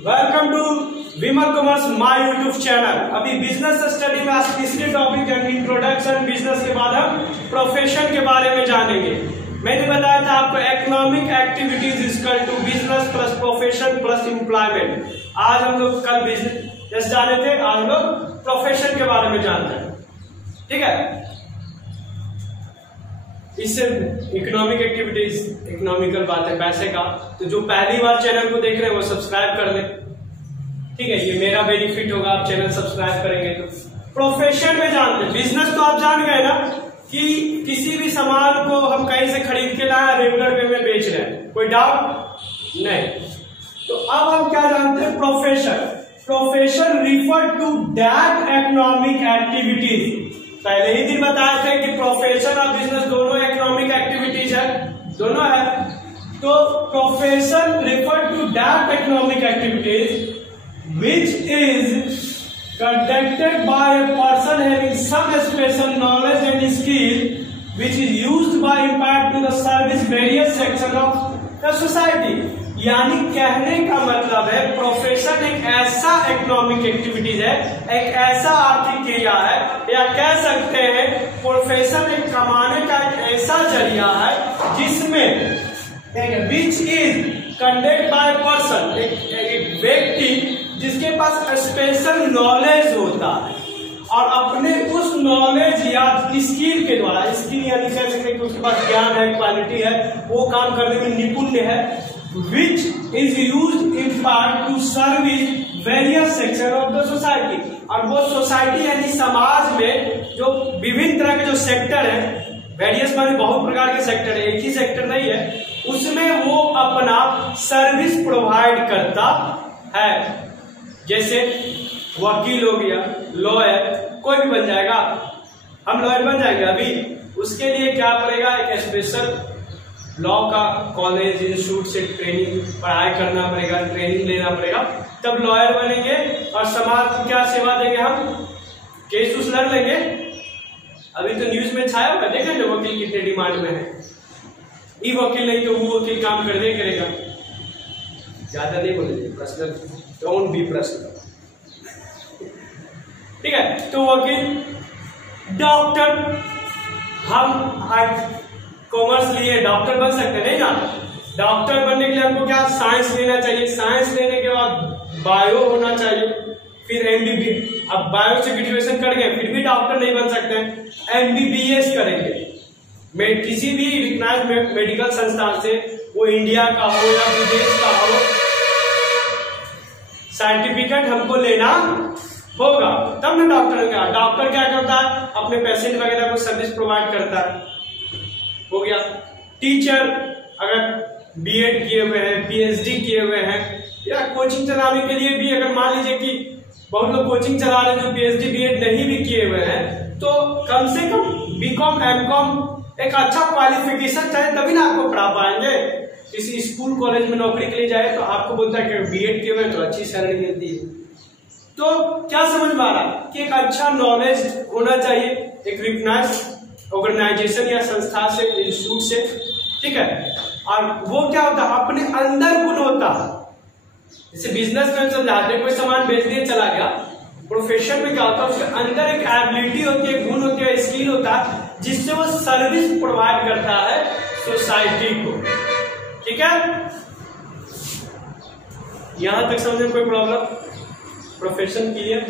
Welcome to Vimal commerce my YouTube channel. अभी business study में आज तीसरे टॉपिक यानी इंट्रोडक्शन बिजनेस के बाद हम प्रोफेशन के बारे में जानेंगे। मैंने बताया था आपको economic activities equal to business plus profession plus employment. आज हम लोग कल बिजनेस जाने थे, आज हम लोग प्रोफेशन के बारे में जानते हैं। ठीक है, इससे इकोनॉमिक एक्टिविटीज इकोनॉमिकल बात है पैसे का, तो जो पहली बार चैनल को देख रहे हैं वो सब्सक्राइब कर ले। ठीक है, ये मेरा बेनिफिट होगा, आप चैनल सब्सक्राइब करेंगे तो। प्रोफेशन में जानते हैं, बिजनेस तो आप जान गए ना कि किसी भी सामान को हम कहीं से खरीद के लाए रेगुलर वे में बेच रहे हैं, कोई डाउट नहीं। तो अब हम क्या जानते हैं, profession. Profession refer to that economic activities. पहले ही दिन बताए थे कि प्रोफेशन और बिजनेस दोनों इकोनॉमिक एक्टिविटीज है, दोनों है। तो profession refer to that economic activities which is conducted by a person having some special knowledge and skill which is used by impact to the service various section of the society। यानी कहने का मतलब है profession एक ऐसा economic activities है, एक ऐसा आर्थिक क्रिया है, या कह सकते हैं प्रोफेशन एक कमाने का एक ऐसा जरिया है जिसमें which is conduct by person, एक व्यक्ति जिसके पास स्पेशल नॉलेज होता है और अपने उस नॉलेज या स्किल के द्वारा, स्किल यानी कह सकते हैं कि उसके पास ज्ञान है, क्वालिटी है, वो काम करने में निपुण्य है, which is used in part two service various section of the society. और वो सोसाइटी यानी समाज में जो विभिन्न तरह के जो सेक्टर है, वेरियस माने बहुत प्रकार के सेक्टर है, एक ही सेक्टर नहीं है, उसमें वो अपना सर्विस प्रोवाइड करता है। जैसे वकील हो गया, लॉयर, कोई भी बन जाएगा, हम लॉयर बन जाएंगे। अभी उसके लिए क्या पड़ेगा, एक स्पेशल लॉ का कॉलेज इंस्टीट्यूट से ट्रेनिंग पढ़ाई करना पड़ेगा, ट्रेनिंग लेना पड़ेगा, तब लॉयर बनेंगे और समाज को क्या सेवा देंगे, हम केस उस लड़ लेंगे। अभी तो न्यूज में छाया होगा, देखें जो वकील कितने डिमांड में है, ये वकील नहीं तो वो वकील काम करने करेगा। ज्यादा नहीं बोलेंगे, पर्सनल डोंट बी पर्सनल। ठीक है, तो वकील, डॉक्टर, हम कॉमर्स लिए डॉक्टर बन सकते नहीं ना। डॉक्टर बनने के लिए हमको क्या साइंस लेना चाहिए, साइंस लेने के बाद बायो होना चाहिए, फिर एमबीबीएस। अब बायो से ग्रेजुएशन कर गए फिर भी डॉक्टर नहीं बन सकते, एमबीबीएस करेंगे। मैं किसी भी रिकॉग्नाइज्ड मेडिकल संस्थान से, वो इंडिया का हो या विदेश का हो, सर्टिफिकेट हमको लेना होगा, तब ना डॉक्टर होगा। डॉक्टर क्या करता है, अपने पेशेंट वगैरह को सर्विस प्रोवाइड करता है, हो गया। टीचर, अगर बीएड किए हुए हैं, पीएचडी किए हुए हैं, या कोचिंग चलाने के लिए भी, अगर मान लीजिए कि बहुत लोग कोचिंग चला रहे हैं जो पीएचडी बीएड नहीं भी किए हुए हैं, तो कम से कम बीकॉम एमकॉम एक अच्छा क्वालिफिकेशन चाहिए, तभी ना आपको पढ़ा पाएंगे। किसी स्कूल कॉलेज में नौकरी के लिए जाए तो आपको बोलता है कि बीएड किए हुए तो अच्छी सैलरी मिलती है। तो क्या समझ में आ रहा कि एक अच्छा नॉलेज होना चाहिए, एक रिकॉग्नाइज्ड ऑर्गेनाइजेशन या संस्था से, इंस्टीट्यूट से। ठीक है, और वो क्या होता है, अपने अंदर गुण होता है। जैसे बिजनेस में हम समझाते हैं, कोई सामान बेच दिए चला गया, प्रोफेशन में क्या होता है, उसके अंदर एक एबिलिटी होती है, गुण होती है, स्किल होता है, जिससे वो सर्विस प्रोवाइड करता है सोसाइटी को। ठीक है, यहां तक समझे कोई प्रॉब्लम, प्रोफेशन क्लियर।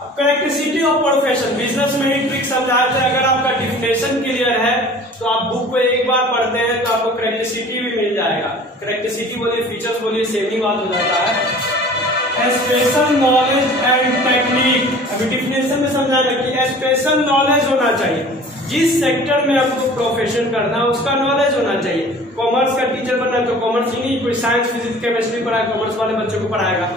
अब करेक्टिसिटी ऑफ प्रोफेशन, बिजनेस में ही ट्रिक समझाया था। अगर आपका डिफिनेशन क्लियर है तो आप बुक को एक बार पढ़ते हैं तो आपको करेक्टिसिटी भी मिल जाएगा। करेक्टिसिटी बोलिए, फीचर्स बोलिए, सेम ही बात हो जाता है। स्पेशल नॉलेज एंड टेक्निक, अभी डिफिनेशन में समझाना कि स्पेशल नॉलेज होना चाहिए, जिस सेक्टर में आपको प्रोफेशन करना है उसका नॉलेज होना चाहिए। कॉमर्स का टीचर बनना है तो कॉमर्स ही नहीं, कोई साइंस फिजिक्स केमिस्ट्री पढ़ाए, कॉमर्स वाले बच्चों को पढ़ाएगा।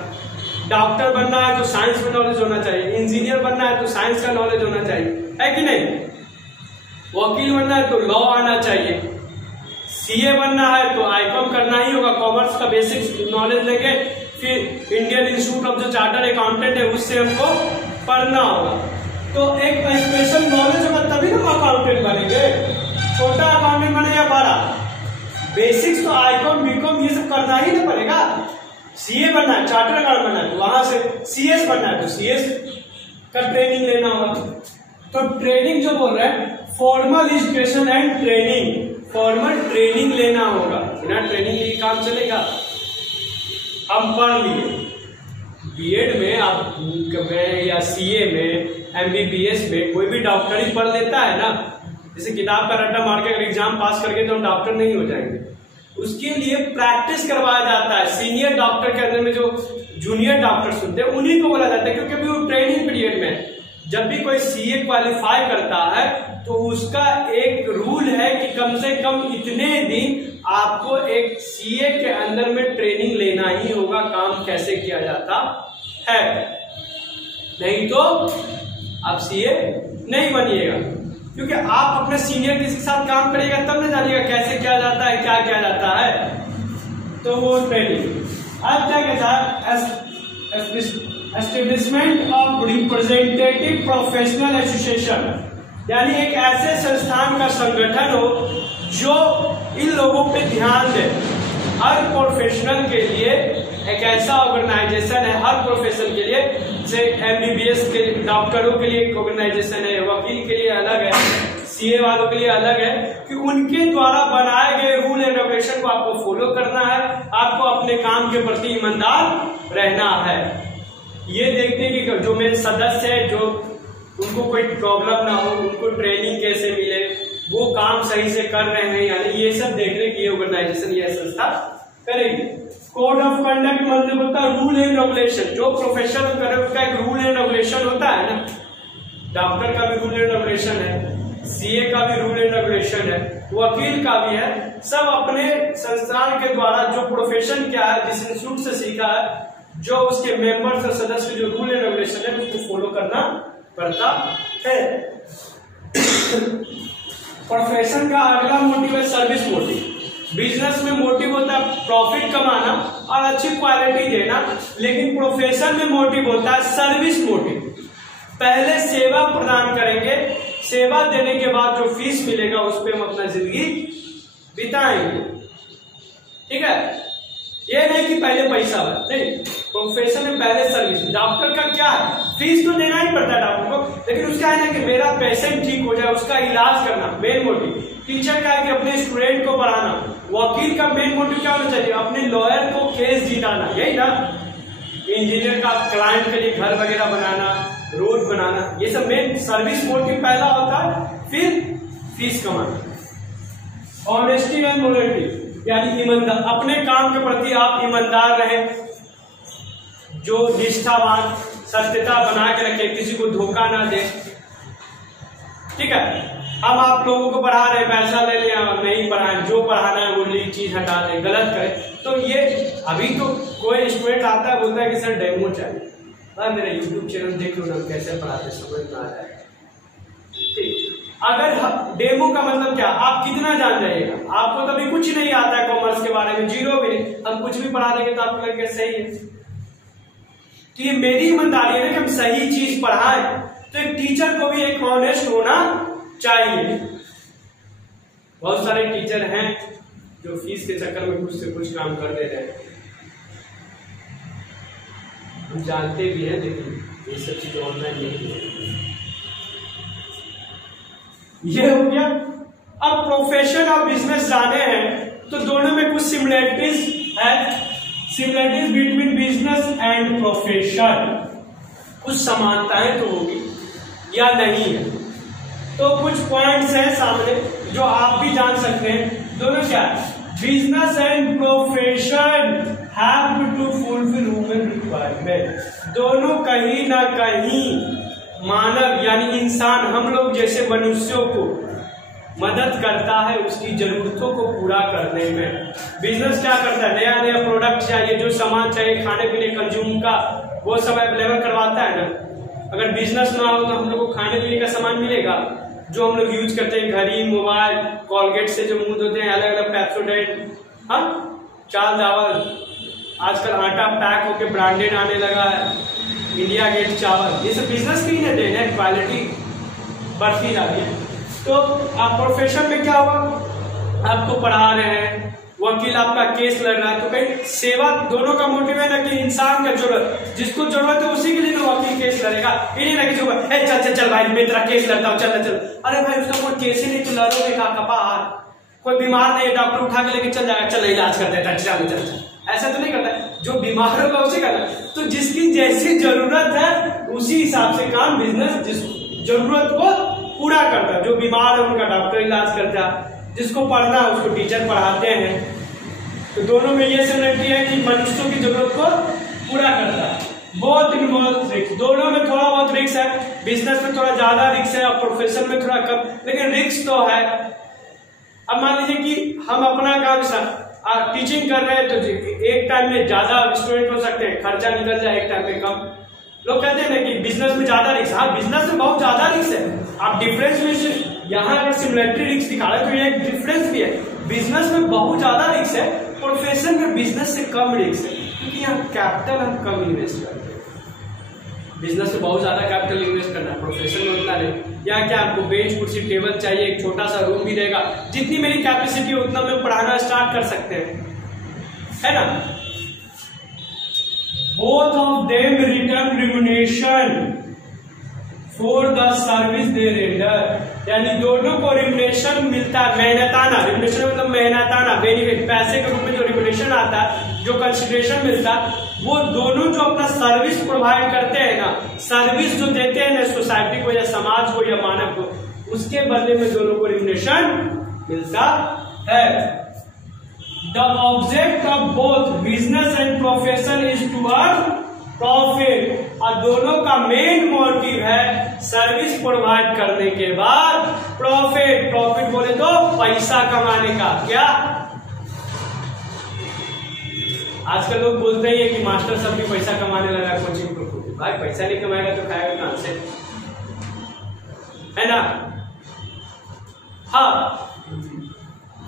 डॉक्टर बनना है तो साइंस में नॉलेज होना चाहिए, इंजीनियर बनना है तो साइंस का नॉलेज होना चाहिए, है कि नहीं। वकील बनना है तो लॉ आना चाहिए, सीए बनना है तो आईकॉम करना ही होगा, कॉमर्स का बेसिक नॉलेज लेके फिर इंडियन इंस्टीट्यूट ऑफ जो चार्टर्ड अकाउंटेंट है उससे हमको पढ़ना होगा। तो एक स्पेशल नॉलेज होगा तभी हम अकाउंटेंट बनेंगे। छोटा अकाउंटेंट बने या बड़ा, बेसिक्स तो आईकॉम बीकॉम ये सब करना ही ना पड़ेगा। सीए बनना है, चार्टर्ड अकाउंटेंट बनना है, तो वहां से सीएस बनना है तो सीएस का ट्रेनिंग लेना होगा। तो ट्रेनिंग जो बोल रहे हैं formal education and training, formal training लेना होगा, बिना ट्रेनिंग लिए काम चलेगा। हम पढ़ लिए बीएड में आप में या सीए में एमबीबीएस में कोई भी डॉक्टरी पढ़ लेता है ना, जैसे किताब का रट्टा मार के अगर एग्जाम पास करके तो हम डॉक्टर नहीं हो जाएंगे, उसके लिए प्रैक्टिस करवाया जाता है। सीनियर डॉक्टर के अंदर में जो जूनियर डॉक्टर सुनते हैं उन्हीं को बोला जाता है, क्योंकि अभी वो ट्रेनिंग पीरियड में जब भी कोई सीए क्वालिफाई करता है तो उसका एक रूल है कि कम से कम इतने दिन आपको एक सीए के अंदर में ट्रेनिंग लेना ही होगा, काम कैसे किया जाता है, नहीं तो आप सीए नहीं बनिएगा। क्योंकि आप अपने सीनियर के साथ काम करिएगा तब न जानिएगा कैसे किया जाता है, क्या किया जाता है। तो वो ट्रेनिंग। अब क्या कहता है establishment of representative professional association, यानी एक ऐसे संस्थान का संगठन हो जो इन लोगों पे ध्यान दे। हर प्रोफेशनल के लिए एक ऐसा ऑर्गेनाइजेशन है, हर प्रोफेशन के लिए, जैसे एमबीबीएस के डॉक्टरों के लिए एक ऑर्गेनाइजेशन है, वकील के लिए अलग है, सीए वालों के लिए अलग है, कि उनके द्वारा बनाए गए रूल एंड रेगुलेशन को आपको फॉलो करना है, आपको अपने काम के प्रति ईमानदार रहना है। ये देखने की जो मेरे सदस्य है, जो उनको कोई प्रॉब्लम ना हो, उनको ट्रेनिंग कैसे मिले, वो काम सही से कर रहे हैं यानी, ये सब देखने की ऑर्गेनाइजेशन ये संस्था करेगी। कोड ऑफ कंडक्ट मतलब होता है रूल एंड रेगुलेशन, जो प्रोफेशन करे उसका एक रूल एंड रेगुलेशन होता है ना। डॉक्टर का भी रूल एंड रेगुलेशन है, सीए का भी रूल एंड रेगुलेशन है, वकील का भी है। सब अपने संस्थान के द्वारा जो प्रोफेशन क्या है, जिस इंस्टीट्यूट से सीखा है, जो उसके मेंबर्स और सदस्य जो रूल एंड रेगुलेशन है उसको फॉलो करना पड़ता है। प्रोफेशन का अगला मोटिव है सर्विस मोटिव। बिजनेस में मोटिव होता है प्रॉफिट कमाना और अच्छी क्वालिटी देना, लेकिन प्रोफेशन में मोटिव होता है सर्विस मोटिव। पहले सेवा प्रदान करेंगे, सेवा देने के बाद जो फीस मिलेगा उस पर हम अपना जिंदगी बिताएंगे। ठीक है, ये नहीं कि पहले पैसा नहीं, प्रोफेशन में पहले सर्विस। डॉक्टर का क्या है, फीस तो देना ही पड़ता है डॉक्टर को, लेकिन उसका है ना कि मेरा पेशेंट ठीक हो जाए, उसका इलाज करना मेन मोटिव। टीचर का है कि अपने स्टूडेंट को पढ़ाना। वकील का मेन मोटिव क्या होना चाहिए, अपने लॉयर को केस जिताना, यही ना। इंजीनियर का क्लाइंट के लिए घर वगैरह बनाना, रोड बनाना, ये सब मेन सर्विस मोटिव पहला होता है, फिर फीस कमाना। ऑनेस्टी एंड मोरालिटी यानी ईमानदार, अपने काम के प्रति आप ईमानदार रहें, जो निष्ठावान, सत्यता बना के रखे, किसी को धोखा ना दे। ठीक है, अब आप लोगों को पढ़ा रहे, पैसा ले लिया, नहीं पढ़ाए, जो पढ़ाना है वो चीज हटा दे, गलत करे, तो ये अभी तो कोई स्टूडेंट आता है बोलता है कि सर डेमो चाहिए, मेरा यूट्यूब चैनल देख लो ना कैसे पढ़ाते, समझ में आ जाए। ठीक, अगर डेमो का मतलब क्या, आप कितना जान जाइएगा, आपको तो अभी कुछ नहीं आता है कॉमर्स के बारे में, जीरो भी नहीं, हम कुछ भी पढ़ा देंगे तो आपको लगेगा सही है। तो ये मेरी ईमानदारी है ना कि हम सही चीज पढ़ाएं। तो एक टीचर को भी एक ऑनेस्ट होना चाहिए। बहुत सारे टीचर हैं जो फीस के चक्कर में कुछ से कुछ काम कर दे रहे हैं, हम जानते भी हैं, लेकिन ये सब चीज ऑनलाइन नहीं है। ये हो गया। अब प्रोफेशन और बिजनेस जाने हैं तो दोनों में कुछ सिमिलरिटीज है, similarities between business and profession, कुछ समानताएं तो होगी या नहीं है। तो कुछ पॉइंट्स हैं सामने जो आप भी जान सकते हैं। दोनों क्या है, business and profession have to fulfil human requirement. दोनों कहीं ना कहीं मानव यानी इंसान, हम लोग जैसे मनुष्यों को मदद करता है उसकी जरूरतों को पूरा करने में। बिजनेस क्या करता है, नया नया प्रोडक्ट चाहिए, जो सामान चाहिए खाने पीने कंज्यूम का, वो सब अवेलेबल करवाता है ना। अगर बिजनेस ना हो तो हम लोग को खाने पीने का सामान मिलेगा जो हम लोग यूज करते हैं, घड़ी, मोबाइल, कोलगेट से जो मुंह धोते हैं, अलग अलग पेप्सोडेंट, हाँ, चाल चावल, आजकल आटा पैक होके ब्रांडेड आने लगा है, इंडिया गेट चावल, ये सब बिजनेस की ही देन है, क्वालिटी बढ़ती जा रही है। तो आप प्रोफेशन में क्या होगा, आपको पढ़ा रहे हैं, वकील आपका केस लड़ रहा है, तो कहीं सेवा दोनों का मोटिव है ना कि इंसान का जरूरत, जिसको जरूरत है उसी के लिए ना वकील केस लड़ेगा। ये नहीं ना कि जो चल चल चल भाई मैं तेरा केस लड़ता हूँ, चल चल, अरे भाई उसका कोई केस ही नहीं, तो लड़ोगे का कपार, कोई बीमार नहीं है डॉक्टर उठा के लेके चल जाएगा, चल इलाज कर देता है, चल चल चल, ऐसा तो नहीं करता है। जो बीमार होगा उसे करना, तो जिसकी जैसी जरूरत है उसी हिसाब से काम बिजनेस जिस जरूरत को पूरा करता है। जो बीमार है उनका डॉक्टर इलाज करता है, जिसको पढ़ना है उसको टीचर पढ़ाते हैं। तो दोनों में ये सिमिलरिटी है कि मनुष्यों की जरूरत को पूरा करता है। बहुत इन्वॉल्व रिस्क, दोनों में थोड़ा बहुत रिस्क है। बिजनेस में थोड़ा ज्यादा रिस्क है और प्रोफेशन में थोड़ा कम, लेकिन रिस्क तो है। अब मान लीजिए कि हम अपना काम टीचिंग कर रहे हैं, तो एक टाइम में ज्यादा स्टूडेंट हो सकते हैं, खर्चा निकल जाए, एक टाइम में कम। लोग कहते हैं ना कि बिजनेस में ज्यादा रिस्क, हाँ बिजनेस में बहुत ज्यादा रिस्क है। आप डिफरेंस में यहाँ अगर सिमिलरिटी रिस्क दिखा रहे हैं तो ये एक डिफरेंस भी है। बिजनेस में बहुत ज्यादा रिस्क है, प्रोफेशन में बिजनेस से कम रिस्क है, क्योंकि यहाँ कैपिटल हम कम इन्वेस्ट करते हैं। बिजनेस में बहुत ज्यादा कैपिटल इन्वेस्ट करना है, प्रोफेशन में उतना नहीं। यहाँ क्या आपको बेंच कुर्सी टेबल चाहिए, एक छोटा सा रूम भी देगा, जितनी मेरी कैपेसिटी है उतना में पढ़ाना स्टार्ट कर सकते हैं, है ना। Both of them return remuneration for the service they render, यानी दोनों को रिम्यूनरेशन मिलता है, मेहनताना, रिम्यूनरेशन मतलब मेहनताना, बेनिफिट, पैसे के रूप में जो रिम्यूनरेशन आता है, जो कंसिडरेशन मिलता है, वो दोनों जो अपना सर्विस प्रोवाइड करते हैं ना, सर्विस जो देते हैं ना सोसाइटी को या समाज को या मानव को, उसके बदले में दोनों को रिम्यूनरेशन मिलता है। The object of both business and profession is to earn profit, और दोनों का मेन मोटिव है सर्विस प्रोवाइड करने के बाद प्रॉफिट। प्रॉफिट बोले तो पैसा कमाने का। क्या आजकल लोग बोलते ही है कि मास्टर सब भी पैसा कमाने लगा कोचिंग को। भाई पैसा नहीं कमाएगा तो खाएगा कहां से, है ना। हाँ,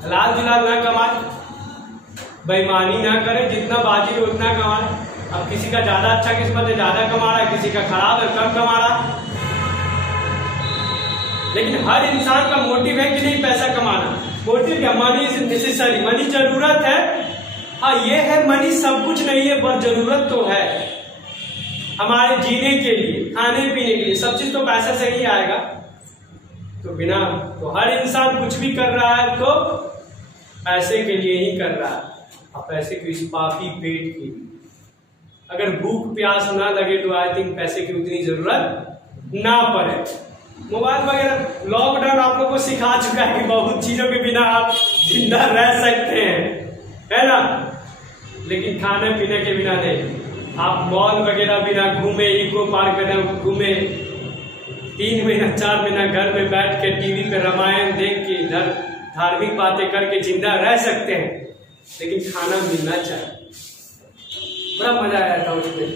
लाल जुलाल ना कमाए, बेईमानी ना करे, जितना बाजी हो उतना कमाए। अब किसी का ज्यादा अच्छा किस्मत है, ज्यादा कमा रहा है, किसी का खराब है, कम कमा रहा है, लेकिन हर इंसान का मोटिव है कि नहीं पैसा कमाना। मोटिव क्या, मनी इज नेसेसरी, मनी जरूरत है। हाँ ये है, मनी सब कुछ नहीं है, पर जरूरत तो है हमारे जीने के लिए, खाने पीने के लिए, सब चीज तो पैसे से ही आएगा। तो बिना, तो हर इंसान कुछ भी कर रहा है तो पैसे के लिए ही कर रहा है, और पैसे को इस पापी पेट के लिए। अगर भूख प्यास ना लगे तो आई थिंक पैसे की उतनी जरूरत ना पड़े। मोबाइल वगैरह लॉकडाउन आप लोगों को सिखा चुका है कि बहुत चीजों के बिना आप जिंदा रह सकते हैं, है ना, लेकिन खाने पीने के बिना नहीं। आप मॉल वगैरह बिना घूमे, इको पार्क बिना घूमे, 3 महीना 4 महीना घर में बैठ के टीवी पे रामायण देख के इधर धार्मिक बातें करके जिंदा रह सकते हैं, लेकिन खाना मिलना चाहिए। बड़ा मजा आया था उसमें,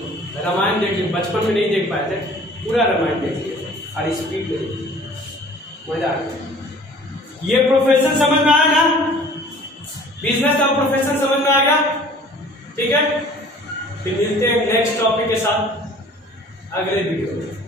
रामायण देखिए, बचपन में नहीं देख पाए थे, पूरा रामायण देखिए और स्पीड में मजा आ गया। ये प्रोफेशन समझ में आया ना, बिजनेस का प्रोफेशन समझ में आएगा, ठीक है। फिर मिलते हैं नेक्स्ट टॉपिक के साथ अगले वीडियो में।